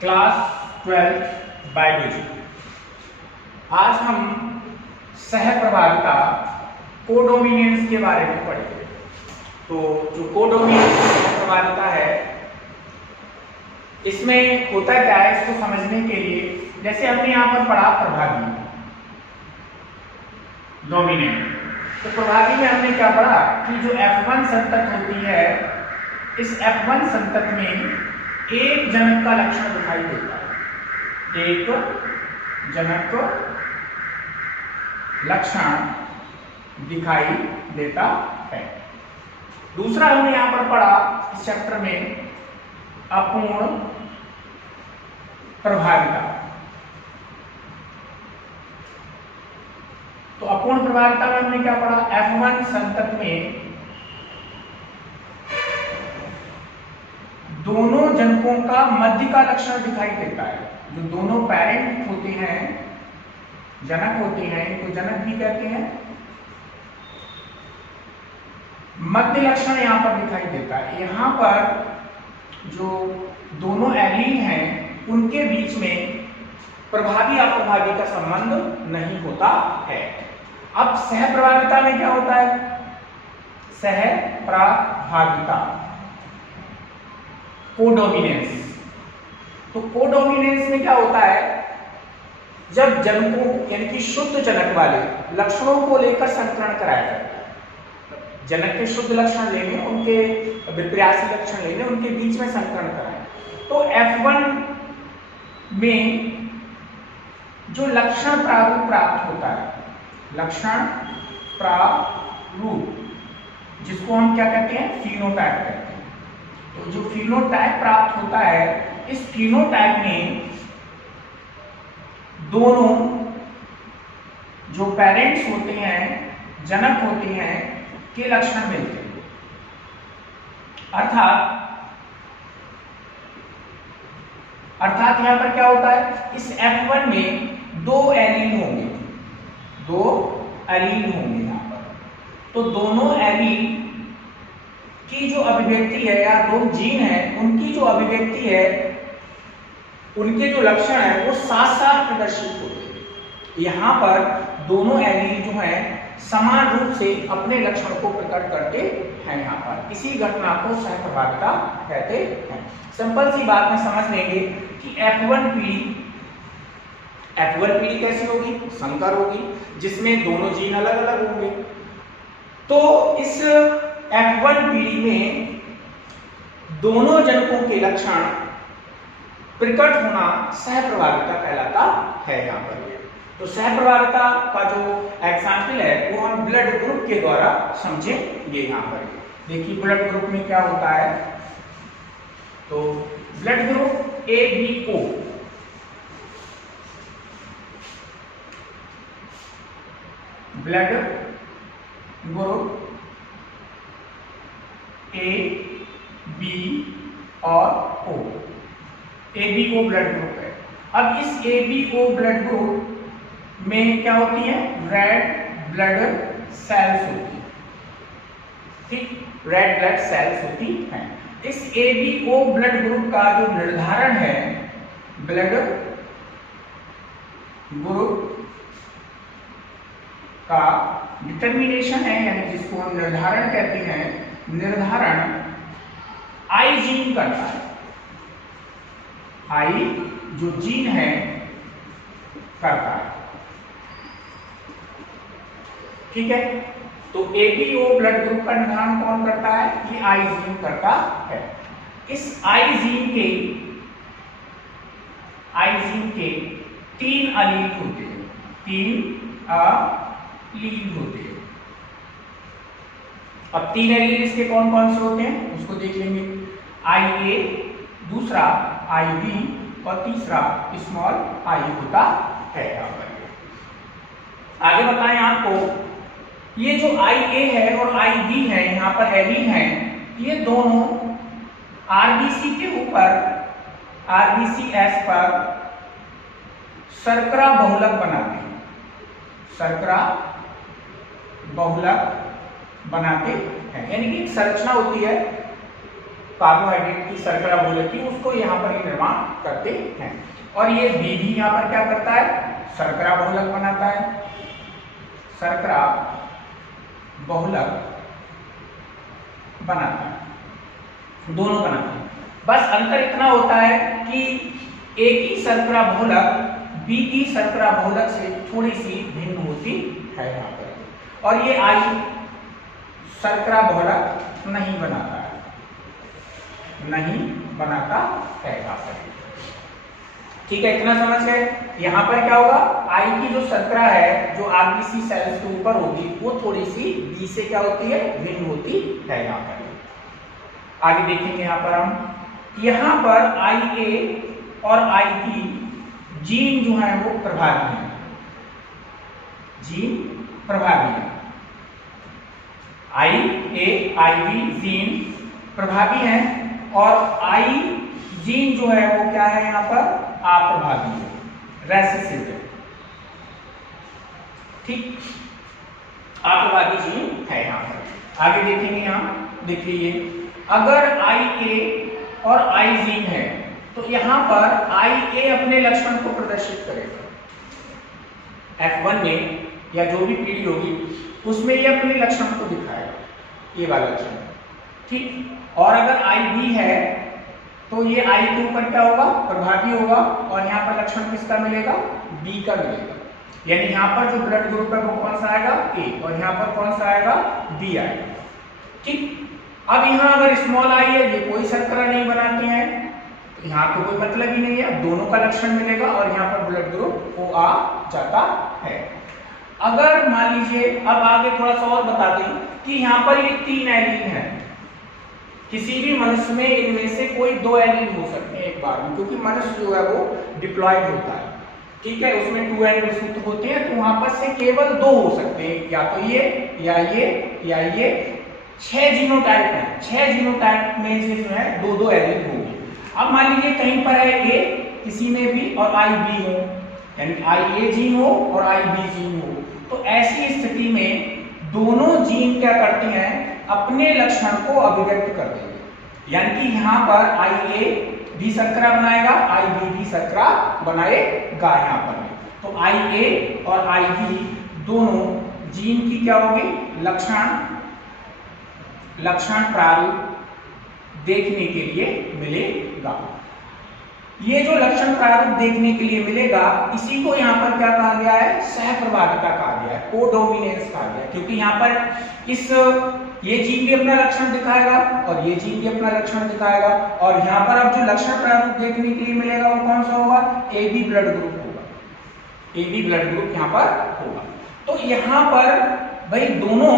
Class 12 biology. आज हम सहप्रभाविता codominance के बारे में पढ़ेंगे। तो जो कोडोमिनेंस सहप्रभाविता है, इसमें होता क्या है, इसको समझने के लिए जैसे हमने यहाँ पर पढ़ा प्रभावी डोमिनेंट, तो प्रभावी में हमने क्या पढ़ा कि जो F1 संतत होती है, इस F1 संतत में एक जनक का लक्षण दिखाई देता है, एक जनक लक्षण दिखाई देता है। दूसरा हमने यहां पर पढ़ा इस चैप्टर में अपूर्ण प्रभाविता। तो अपूर्ण प्रभाविता में हमने क्या पढ़ा, F1 संतत में दोनों जनकों का मध्य का लक्षण दिखाई देता है। जो दोनों पेरेंट होते हैं, जनक होते हैं, इनको जनक भी कहते हैं। मध्य लक्षण यहां पर दिखाई देता है। यहां पर जो दोनों एलील हैं, उनके बीच में प्रभावी अप्रभावी का संबंध नहीं होता है। अब सहप्रभाविता में क्या होता है, सहप्रभाविता कोडोमिनेंस। तो कोडोमिनेंस में क्या होता है, जब जनकों यानी कि शुद्ध जनक वाले लक्षणों को लेकर संकरण कराया जाता है। जनक के शुद्ध लक्षण लेने, उनके विपर्यासी लक्षण लेने, उनके बीच में संकरण कराएं। तो F1 में जो लक्षण प्रारूप प्राप्त होता है, लक्षण प्रारूप, जिसको हम क्या कहते हैं, फिनोटाइप कहते हैं। तो जो फिनोटाइप प्राप्त होता है, इस फिनोटाइप में दोनों जो पेरेंट्स होते हैं, जनक होते हैं, के लक्षण मिलते हैं। अर्थात यहां पर क्या होता है, इस F1 में दो एलील होंगे, दो एलील होंगे यहां पर। तो दोनों एलील की जो अभिव्यक्ति है, या दो जीन है, उनकी जो अभिव्यक्ति है, उनके जो लक्षण है, वो साथ साथ प्रदर्शित होते हैं। यहां पर दोनों एलील जो हैं, समान रूप से अपने लक्षण को प्रकट करते हैं। यहां पर इसी घटना को सहप्रभाविता कहते हैं। सिंपल सी बात में समझ लेंगे कि F1 पीढ़ी कैसी होगी, संकर होगी, जिसमें दोनों जीन अलग अलग होंगे। तो इस F1 पीढ़ी में दोनों जनकों के लक्षण प्रकट होना सहप्रभाविता कहलाता है। यहां पर तो सहप्रभाविता का जो एग्जाम्पल है, वो हम ब्लड ग्रुप के द्वारा समझेंगे। यहां पर देखिए ब्लड ग्रुप में क्या होता है। तो blood group ABO, blood group A, B और O, ABO ब्लड ग्रुप है। अब इस ABO ब्लड ग्रुप में क्या होती है, रेड ब्लड सेल्स होती है, ठीक, रेड ब्लड सेल्स होती हैं। इस ABO ब्लड ग्रुप का जो निर्धारण है, ब्लड ग्रुप का डिटर्मिनेशन है, यानी जिसको हम निर्धारण कहते हैं, निर्धारण आई जीन करता है। आई जो जीन है करता है, ठीक है। तो ABO ब्लड ग्रुप का निर्धारण कौन करता है, ये आई जीन करता है। इस आई जीन के 3 अलील होते हैं, 3 अलील होते हैं। अब 3 एलील इसके कौन कौन से होते हैं, उसको देख लेंगे। IA, दूसरा IB और तीसरा स्मॉल I होता है। यहां पर आगे बताएं आपको, ये जो IA है और IB है, यहां पर एलील हैं, ये दोनों RBC के ऊपर, RBCS पर शर्करा बहुलक बनाते हैं, शर्करा बहुलक बनाते हैं। यानी कि संरचना होती है कार्बोहाइड्रेट की शर्करा बहुलक की, उसको यहाँ पर ये निर्माण करते हैं। और ये बी भी यहाँ पर क्या करता है, शर्करा बहुलक बनाता है, शर्करा बहुलक बनाता है, दोनों बनाते हैं। बस अंतर इतना होता है कि एक ही शर्करा बहुलक बी की शर्करा बहुलक से थोड़ी सी भिन्न होती है यहाँ पर, और ये आई शर्करा बहुलक नहीं बनाता है, नहीं बनाता है यहाँ पर। ठीक है, इतना समझ गए। यहाँ पर क्या होगा, आई की जो शर्करा है जो आरबीसी सेल्स के ऊपर होगी वो थोड़ी सी बी से क्या होती है, भिन्न होती है यहाँ पर। आगे देखेंगे यहाँ पर हम, यहाँ पर आई ए और आई बी जीन जो है वो प्रभावी है, जीन प्रभावी है। आई ए आई बी जीन प्रभावी है और आई जीन जो है वो क्या है यहाँ पर, अप्रभावी है, रेसेसिव है। ठीक, अप्रभावी जीन है यहाँ पर। आगे देखेंगे यहाँ, देखिए ये अगर आई ए और आई जीन है तो यहाँ पर आई ए अपने लक्षण को प्रदर्शित करेगा F1 में, या जो भी पीढ़ी होगी उसमें ये अपने लक्षण को दिखाएगा, ये वाला लक्षण। ठीक, और अगर आई बी है तो ये आई के ऊपर क्या होगा, प्रभावी होगा, और यहाँ पर लक्षण किसका मिलेगा, बी का मिलेगा। यानी यहाँ पर जो ब्लड ग्रुप है वो कौन सा आएगा, ए, और यहाँ पर कौन सा आएगा, बी आएगा। ठीक, अब यहाँ अगर स्मॉल आई है, ये कोई शर्करा नहीं बनाती है, तो यहाँ तो कोई मतलब ही नहीं है, दोनों का लक्षण मिलेगा और यहाँ पर ब्लड ग्रुप ओ आ जाता है। अगर मान लीजिए, अब आगे थोड़ा सा और बता दें कि यहाँ पर ये 3 एलीन है, किसी भी मनुष्य में इनमें से कोई 2 एलीन हो सकते हैं एक बार में, क्योंकि मनुष्य जो है वो डिप्लॉयड होता है। ठीक है, उसमें 2 एलीन सूत्र होते हैं, तो वहां पर से केवल 2 हो सकते हैं, या तो ये या ये या ये। 6 जीनोटाइप है, 6 जीनोटाइप में से जो है 2-2 एलीन होंगे। अब मान लीजिए कहीं पर है ए, किसी में भी, और आई बी हो, यानी आई ए जीन हो और आई बी जीन हो, तो ऐसी स्थिति में दोनों जीन क्या करते हैं, अपने लक्षण को अभिव्यक्त कर देंगे। यानी कि यहाँ पर आई ए भी शर्करा बनाएगा, आई बी भी शर्करा बनाएगा यहाँ पर। तो आई ए और आई बी दोनों जीन की क्या होगी, लक्षण प्रारूप देखने के लिए मिलेगा। ये जो लक्षण प्रारूप देखने के लिए मिलेगा, इसी को यहाँ पर क्या कहा गया है, सहप्रभाविता कहा गया है, कोडोमिनेंस कहा गया है, क्योंकि यहाँ पर ये जीन भी अपना लक्षण दिखाएगा और ये जीन भी अपना लक्षण दिखाएगा, और यहाँ पर अब जो लक्षण प्रारूप देखने के लिए मिलेगा वो कौन सा होगा, ए बी ब्लड ग्रुप होगा, ए बी ब्लड ग्रुप यहाँ पर होगा। तो यहाँ पर भाई दोनों,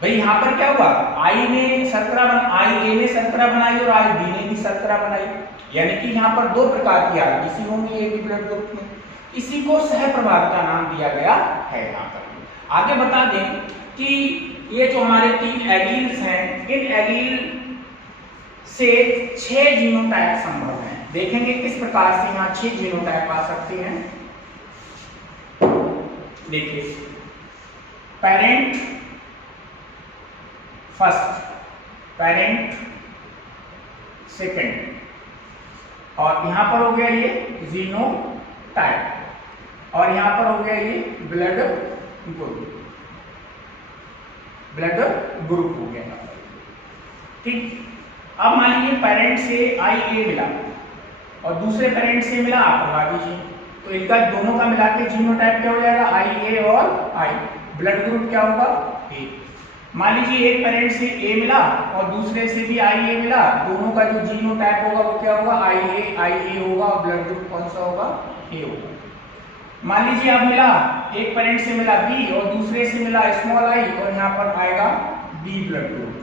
भाई यहाँ पर क्या हुआ, आई ने शर्करा आई ए ने शर्करा बनाई और आई बी ने भी शर्करा बनाई, यानी कि यहाँ पर 2 प्रकार की आरबीसी होंगी ए बी ब्लड ग्रुप में। इसी को सहप्रभाविता नाम दिया गया है यहाँ पर। आगे बता दें कि ये जो हमारे 3 एलील्स हैं, इन एलील से 6 जीनोटाइप संभव हैं। देखेंगे किस प्रकार से यहाँ 6 जीनोटाइप आ सकते हैं। देखिए, पेरेंट फर्स्ट, पेरेंट सेकंड, और यहां पर हो गया ये जीनोटाइप, और यहां पर हो गया ये ब्लड ग्रुप, ब्लड ग्रुप हो गया। ठीक, अब मान लीजिए पेरेंट से आई ए मिला और दूसरे पेरेंट से मिला अप्रभावी जीन, तो इनका दोनों का मिला के जीनोटाइप क्या हो जाएगा, आई ए और आई, ब्लड ग्रुप क्या होगा, ए। मान लीजिए एक पेरेंट से ए मिला और दूसरे से भी आई ए मिला, दोनों का जो जीनोटाइप होगा वो क्या होगा, आई ए होगा, और ब्लड ग्रुप कौन सा होगा, ए होगा। मान लीजिए अब मिला, एक पेरेंट से मिला बी और दूसरे से मिला स्मॉल आई, और यहाँ पर आएगा बी ब्लड ग्रुप,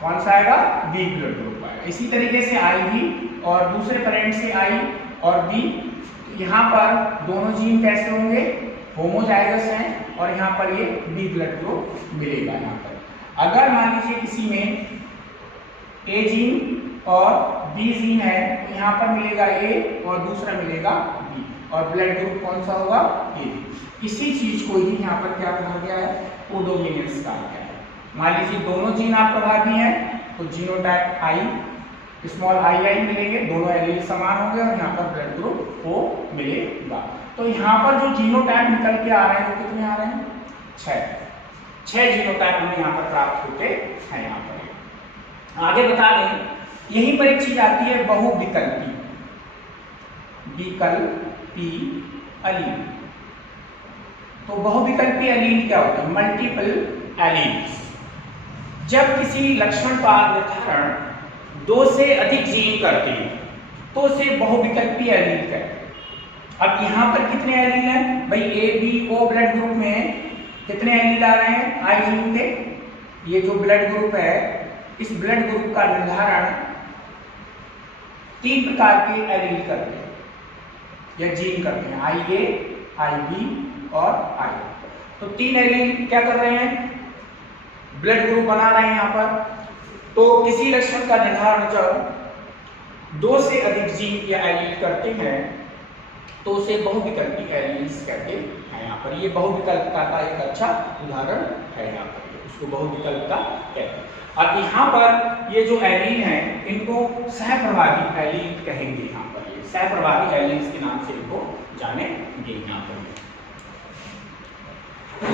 कौन सा आएगा, बी ब्लड ग्रुप आएगा। इसी तरीके से आई बी और दूसरे पेरेंट से आई और बी, यहाँ पर दोनों जीन कैसे होंगे, होमोजाइगस हैं, और यहाँ पर ये बी ब्लड ग्रुप मिलेगा। यहाँ पर अगर मान लीजिए किसी में ए जीन और बी जीन है, तो यहाँ पर मिलेगा ए और दूसरा मिलेगा बी, और ब्लड ग्रुप कौन सा होगा, ए। इसी चीज को ही यहाँ पर क्या कहा गया है, कोडोमिनेंस कहा गया है। मान लीजिए दोनों जीन आप प्रभावी हैं तो जीनोटाइप आई स्मॉल आई मिलेंगे, दोनों एलील समान होंगे और यहाँ पर ब्लड ग्रुप O मिलेगा। तो यहाँ पर जो जीनोटाइप निकल के आ रहे हैं वो कितने आ रहे हैं? 6 जीनोटाइप हमें यहाँ पर प्राप्त होते हैं। यहाँ पर आगे बता दें, यहीं पर एक चीज आती है बहुविकल्पी एलील। तो बहुविकल्पी एलील क्या होता है? Multiple alleles. जब किसी लक्षण का निर्धारण 2 से अधिक जीन करते हैं तो उसे बहुविकल्पी एलील कहते हैं। अब यहाँ पर कितने एलील हैं भाई? A, B, O blood group में कितने एलील आ रहे हैं आई जीन के? ये जो ब्लड ग्रुप है, इस ब्लड ग्रुप का निर्धारण 3 प्रकार के एलील करते हैं या जीन करते हैं, IA, IB और I। तो 3 एलील क्या कर रहे हैं? ब्लड ग्रुप बना रहे हैं यहाँ पर। तो किसी लक्षण का निर्धारण जब 2 से अधिक जीन या एलील करते हैं तो उसे बहुविकल्पी एलील्स कहते हैं। यहाँ पर ये बहुविकल्पता का एक अच्छा उदाहरण है। यहाँ पर उसको बहुविकल्पता कहते हैं। अब यहाँ पर ये जो एलील हैं इनको सहप्रभावी एलील कहेंगे। यहाँ पर ये सहप्रभावी एलील्स के नाम से इनको जानेंगे यहाँ पर।